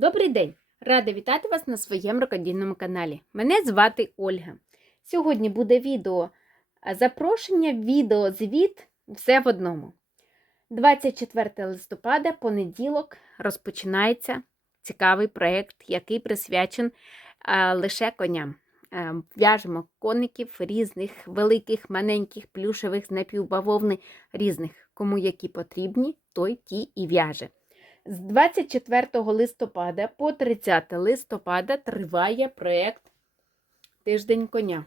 Добрий день! Рада вітати вас на своєму рукодільному каналі. Мене звати Ольга. Сьогодні буде відео запрошення, відео, звіт, все в одному. 24 листопада, понеділок, розпочинається цікавий проєкт, який присвячен лише коням. В'яжемо коників різних, великих, маленьких, плюшевих, з напівбавовни, різних. Кому які потрібні, той ті і в'яже. З 24 листопада по 30 листопада триває проєкт Тиждень коня.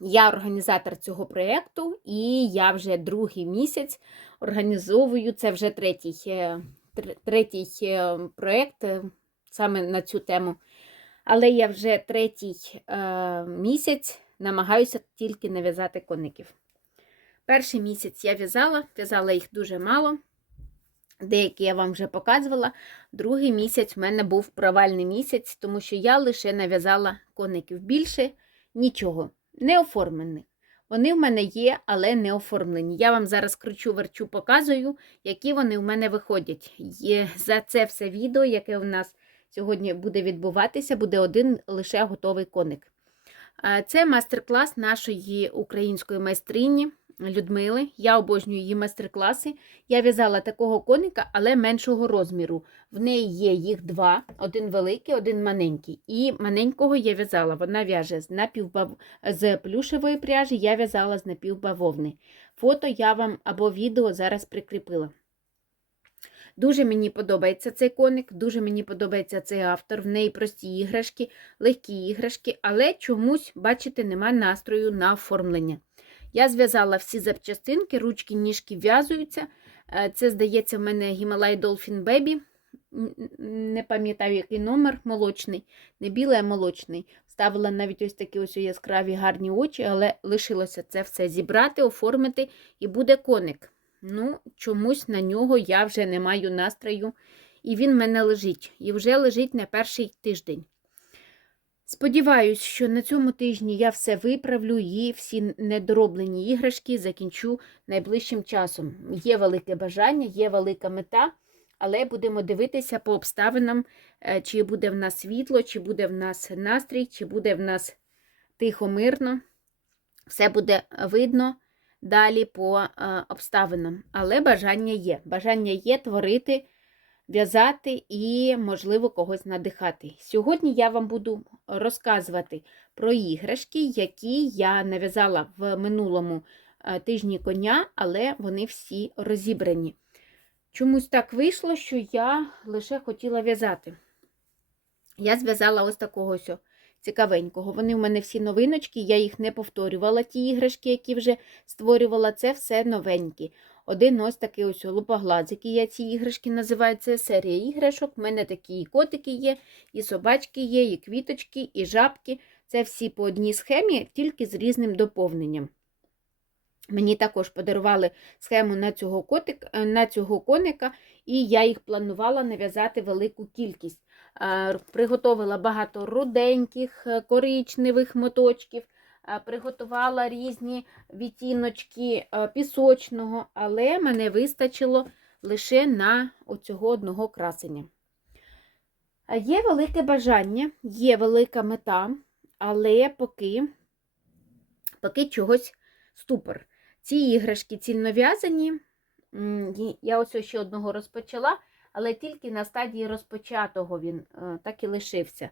Я організатор цього проєкту, і я вже другий місяць організовую це вже третій, е, третій е, проєкт е, саме на цю тему. Але я вже третій місяць намагаюся тільки нав'язати коників. Перший місяць я в'язала, в'язала їх дуже мало. Деякі я вам вже показувала. Другий місяць в мене був провальний місяць, тому що я лише нав'язала коників. Більше нічого, не оформлених. Вони в мене є, але не оформлені. Я вам зараз кручу, верчу, показую, які вони в мене виходять. Є за це все відео, яке у нас сьогодні буде відбуватися, буде один лише готовий коник. Це мастер-клас нашої української майстрині Людмили. Я обожнюю її майстер-класи. Я в'язала такого коника, але меншого розміру. В неї є їх два: один великий, один маленький. І маленького я в'язала. Вона в'яже з напівбав... з плюшевої пряжі, я в'язала з напівбавовни. Фото я вам або відео зараз прикріпила. Дуже мені подобається цей коник, дуже мені подобається цей автор. В неї прості іграшки, легкі іграшки, але чомусь, бачите, нема настрою на оформлення. Я зв'язала всі запчастинки, ручки, ніжки в'язуються. Е, Це, здається, в мене Himalaya Dolphin Baby. Не пам'ятаю, який номер молочний, не білий, а молочний. Ставила навіть ось такі ось яскраві гарні очі, але лишилося це все зібрати, оформити, і буде коник. Ну, чомусь на нього я вже не маю настрою, і він в мене лежить. І вже лежить на перший тиждень. Сподіваюсь, що на цьому тижні я все виправлю і всі недороблені іграшки закінчу найближчим часом. Є велике бажання, є велика мета, але будемо дивитися по обставинам, е, чи буде в нас світло, чи буде в нас настрій, чи буде в нас тихо, мирно. Все буде видно далі по е, обставинам. Але бажання є. Бажання є творити в'язати і, можливо, когось надихати. Сьогодні я вам буду розказувати про іграшки, які я нав'язала в минулому е, тижні коня, але вони всі розібрані. Чомусь так вийшло, що я лише хотіла в'язати. Я зв'язала ось такого ось цікавенького. Вони в мене всі новиночки, я їх не повторювала, ті іграшки, які вже створювала, це все новенькі. Один ось такий ось лупоглазик, і я ці іграшки називаю. Це серія іграшок. У мене такі і котики є, і собачки є, і квіточки, і жабки. Це всі по одній схемі, тільки з різним доповненням. Мені також подарували схему на цього, котик, е, на цього коника, і я їх планувала нав'язати велику кількість. Приготовила багато руденьких, е, коричневих моточків, приготувала різні відтіночки е, пісочного, але мене вистачило лише на оцього одного красення. Є велике бажання, є велика мета, але поки, поки чогось ступор. Ці іграшки цільнов'язані. Я ось ще одного розпочала, але тільки на стадії розпочатого він е, так і лишився.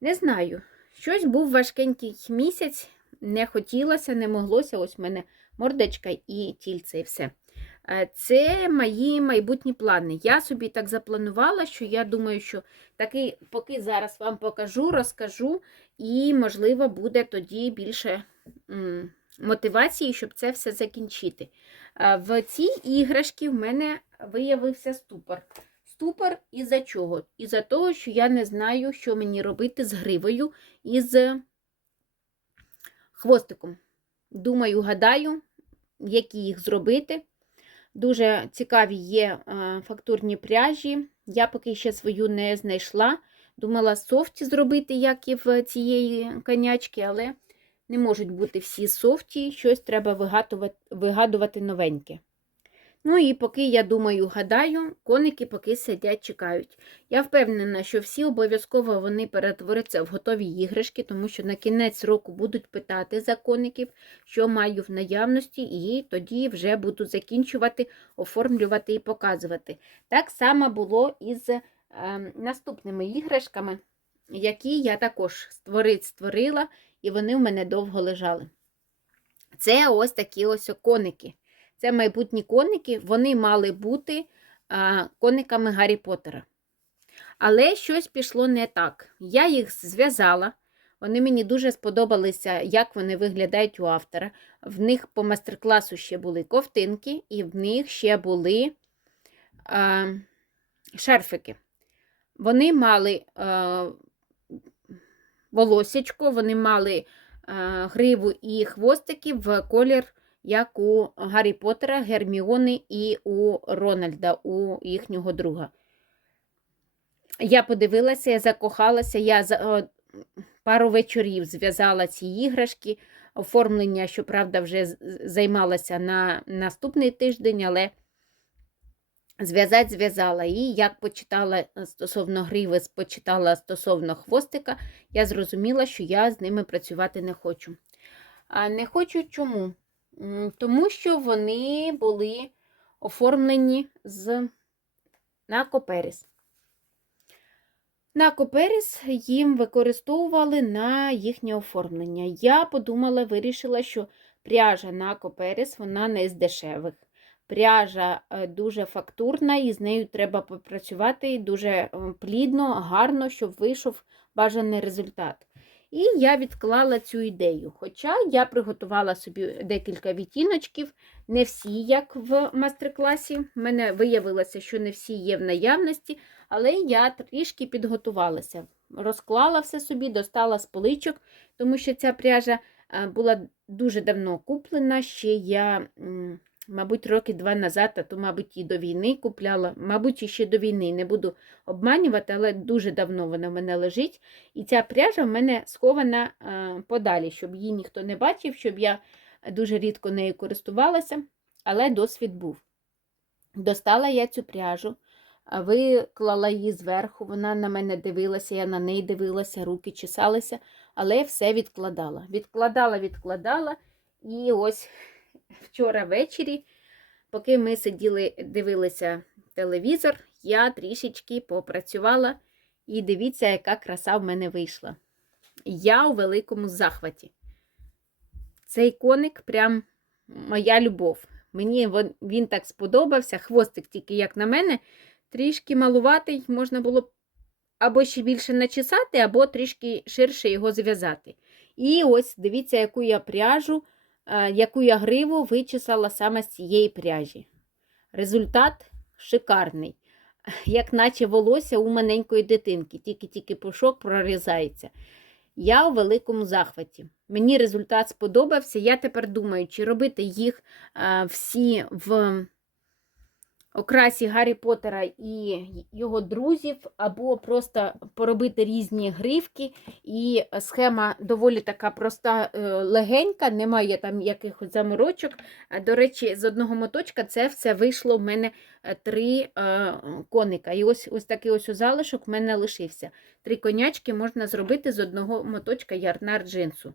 Не знаю, щось був важкенький місяць, не хотілося, не моглося. Ось в мене мордочка і тільце, і все. Е, Це мої майбутні плани. Я собі так запланувала, що я думаю, що таки, поки зараз вам покажу, розкажу, і, можливо, буде тоді більше мотивації, щоб це все закінчити. В цій іграшці в мене виявився ступор. Ступор із-за чого? Із-за того, що я не знаю, що мені робити з гривою і з хвостиком. Думаю, гадаю, які їх зробити. Дуже цікаві є фактурні пряжі. Я поки ще свою не знайшла. Думала софті зробити, як і в цієї конячки, але не можуть бути всі софті, щось треба вигадувати, вигадувати новеньке. Ну і поки, я думаю, гадаю, коники поки сидять, чекають. Я впевнена, що всі обов'язково вони перетворяться в готові іграшки, тому що на кінець року будуть питати за коників, що маю в наявності, і тоді вже буду закінчувати, оформлювати і показувати. Так само було і з е, наступними іграшками, які я також створить, створила, і вони в мене довго лежали. Це ось такі ось коники. Це майбутні коники, вони мали бути а, кониками Гаррі Поттера. Але щось пішло не так. Я їх зв'язала. Вони мені дуже сподобалися, як вони виглядають у автора. В них по мастер-класу ще були ковтинки, і в них ще були а, шерфики. Вони мали а, волосечко, вони мали а, гриву і хвостики в колір як у Гаррі Поттера, Герміони і у Рональда, у їхнього друга. Я подивилася, я закохалася, я за о, пару вечорів зв'язала ці іграшки. Оформлення, щоправда, вже займалася на наступний тиждень, але зв'язати зв'язала. І як почитала стосовно гриви, почитала стосовно хвостика, я зрозуміла, що я з ними працювати не хочу. А не хочу чому? Тому що вони були оформлені з накоперіс. Накоперіс їм використовували на їхнє оформлення. Я подумала, вирішила, що пряжа накоперіс, вона не з дешевих. Пряжа е, дуже фактурна, і з нею треба попрацювати дуже е, плідно, гарно, щоб вийшов бажаний результат. І я відклала цю ідею. Хоча я приготувала собі декілька відтіночків, не всі, як в мастер-класі. Мене виявилося, що не всі є в наявності, але я трішки підготувалася. Розклала все собі, достала з поличок, тому що ця пряжа е, була дуже давно куплена. Ще я мабуть, роки два назад, а то, мабуть, і до війни купляла. Мабуть, і ще до війни не буду обманювати, але дуже давно вона в мене лежить. І ця пряжа в мене схована подалі, щоб її ніхто не бачив, щоб я дуже рідко нею користувалася, але досвід був. Достала я цю пряжу. Виклала її зверху, вона на мене дивилася, я на неї дивилася, руки чесалися, але все відкладала. Відкладала, відкладала, і ось вчора ввечері, поки ми сиділи, дивилися телевізор, я трішечки попрацювала і дивіться, яка краса в мене вийшла. Я у великому захваті. Цей коник прям моя любов. Мені він так сподобався. Хвостик, тільки, як на мене, трішки малуватий, можна було або ще більше начесати, або трішки ширше його зв'язати. І ось дивіться, яку я пряжу яку я гриву вичесала саме з цієї пряжі. Результат шикарний, як наче волосся у маленької дитинки, тільки-тільки пушок прорізається. Я у великому захваті. Мені результат сподобався. Я тепер думаю, чи робити їх е, всі в окрасі Гаррі Поттера і його друзів, або просто поробити різні гривки. І схема доволі така проста, е, легенька, немає там якихось заморочок. До речі, з одного моточка це все вийшло в мене е, три е, коника. І ось ось такий ось залишок в мене лишився. Три конячки можна зробити з одного моточка ярнар джинсу.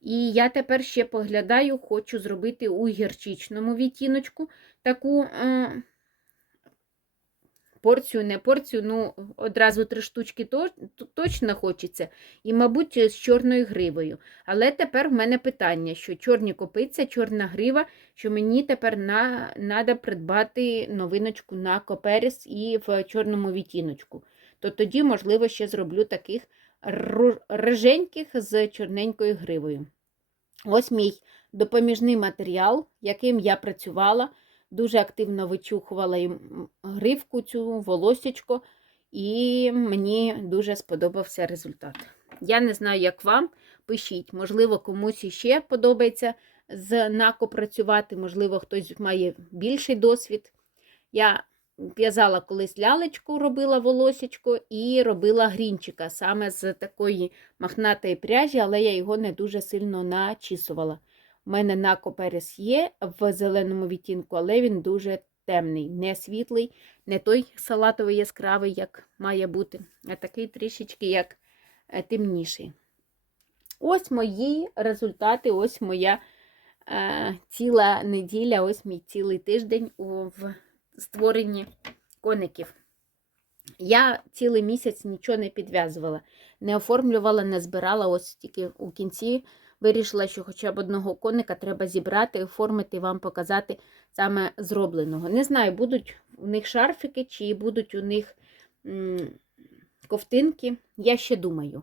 І я тепер ще поглядаю, хочу зробити у гірчичному відтіночку таку порцію, не порцію, ну, одразу три штучки то, точно хочеться. І, мабуть, з чорною гривою. Але тепер в мене питання, що чорні копиця, чорна грива, що мені тепер треба придбати новиночку на коперіс і в чорному відтіночку. То тоді, можливо, ще зроблю таких риженьких з чорненькою гривою. Ось мій допоміжний матеріал, яким я працювала. Дуже активно вичухувала їм гривку цю волосечко, і мені дуже сподобався результат. Я не знаю, як вам. Пишіть, можливо, комусь іще подобається з нако працювати, можливо, хтось має більший досвід. Я в'язала колись лялечку, робила волосечко і робила грінчика саме з такої махнатої пряжі, але я його не дуже сильно начісувала. У мене накоперес є в зеленому відтінку, але він дуже темний, не світлий, не той салатовий яскравий, як має бути, а такий трішечки як е, темніший. Ось мої результати, ось моя е, ціла неділя, ось мій цілий тиждень у в створенні коників. Я цілий місяць нічого не підв'язувала, не оформлювала, не збирала. Ось тільки у кінці вирішила, що хоча б одного коника треба зібрати, оформити, і вам показати саме зробленого. Не знаю, будуть у них шарфики чи будуть у них ковтинки. Я ще думаю.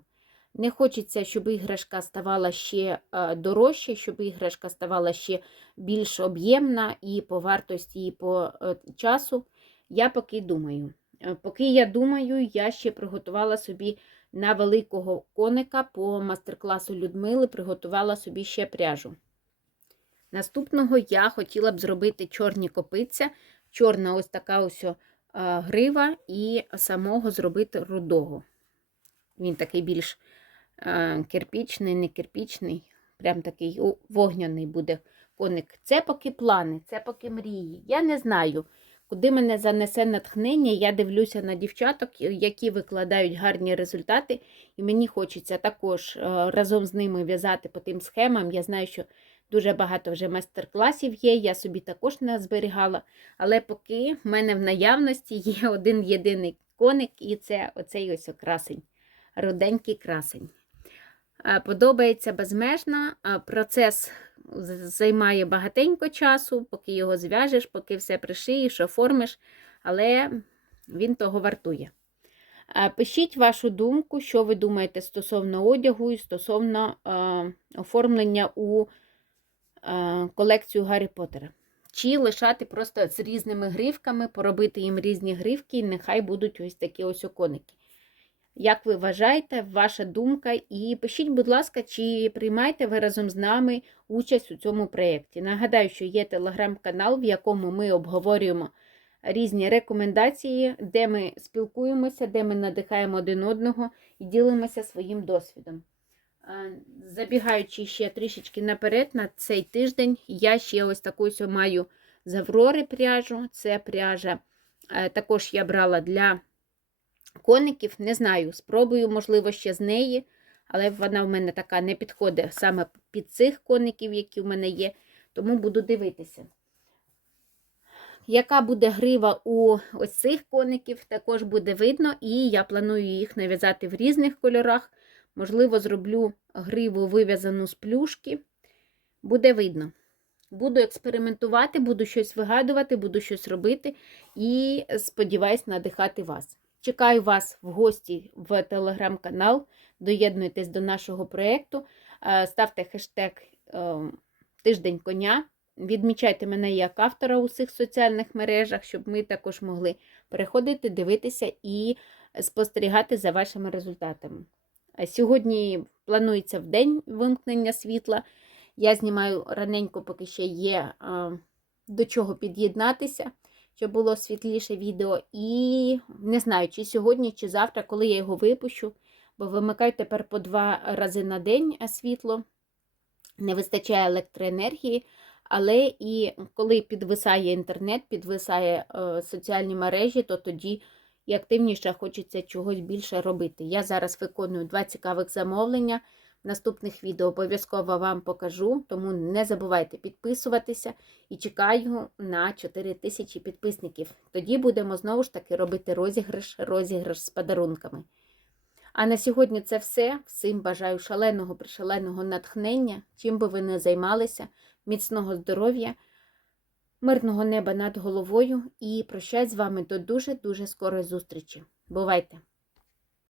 Не хочеться, щоб іграшка ставала ще е, дорожча, щоб іграшка ставала ще більш об'ємна і по вартості, і по е, часу. Я поки думаю. Е, Поки я думаю, я ще приготувала собі на великого коника по мастер-класу Людмили, приготувала собі ще пряжу. Наступного я хотіла б зробити чорні копиця, чорна ось така ось е, грива, і самого зробити рудого. Він такий більш е, кирпічний, не кирпічний, прям такий вогняний буде коник. Це поки плани, це поки мрії. Я не знаю, куди мене занесе натхнення. Я дивлюся на дівчаток, які викладають гарні результати, і мені хочеться також е, разом з ними в'язати по тим схемам. Я знаю, що дуже багато вже майстер-класів є, я собі також не зберігала. Але поки в мене в наявності є один єдиний коник, і це оцей ось окрасень, руденький красень. Е, Подобається безмежно. Процес займає багатенько часу, поки його зв'яжеш, поки все пришиєш, оформиш, але він того вартує. Е, Пишіть вашу думку, що ви думаєте стосовно одягу і стосовно е, оформлення у е, колекцію Гаррі Поттера. Чи лишати просто з різними гривками, поробити їм різні гривки, і нехай будуть ось такі ось оконики. Як ви вважаєте, ваша думка? І пишіть, будь ласка, чи приймаєте ви разом з нами участь у цьому проєкті. Нагадаю, що є телеграм-канал, в якому ми обговорюємо різні рекомендації, де ми спілкуємося, де ми надихаємо один одного і ділимося своїм досвідом. Забігаючи ще трішечки наперед, на цей тиждень я ще ось таку маю з Аврори пряжу. Це пряжа. е, Також я брала для коників. Не знаю, спробую, можливо, ще з неї, але вона в мене така не підходить саме під цих коників, які в мене є, тому буду дивитися. Яка буде грива у ось цих коників, також буде видно, і я планую їх нав'язати в різних кольорах. Можливо, зроблю гриву вив'язану з плюшки. Буде видно. Буду експериментувати, буду щось вигадувати, буду щось робити і сподіваюсь надихати вас. Чекаю вас в гості в телеграм-канал. Доєднуйтесь до нашого проєкту, Е, ставте хештег е, Тиждень коня. Відмічайте мене як автора у всіх соціальних мережах, щоб ми також могли переходити, дивитися і спостерігати за вашими результатами. Сьогодні планується в день вимкнення світла. Я знімаю раненько, поки ще є е, до чого під'єднатися, щоб було світліше відео. І не знаю, чи сьогодні, чи завтра, коли я його випущу, бо вимикаю тепер по два рази на день е, світло, не вистачає електроенергії. Але і коли підвисає інтернет, підвисає е, соціальні мережі, то тоді і активніше хочеться чогось більше робити. Я зараз виконую два цікавих замовлення. Наступних відео обов'язково вам покажу, тому не забувайте підписуватися і чекаю на 4 тисячі підписників. Тоді будемо знову ж таки робити розіграш, розіграш з подарунками. А на сьогодні це все. Всім бажаю шаленого, пришаленого натхнення, чим би ви не займалися, міцного здоров'я, мирного неба над головою і прощаюсь з вами до дуже-дуже скорої зустрічі. Бувайте!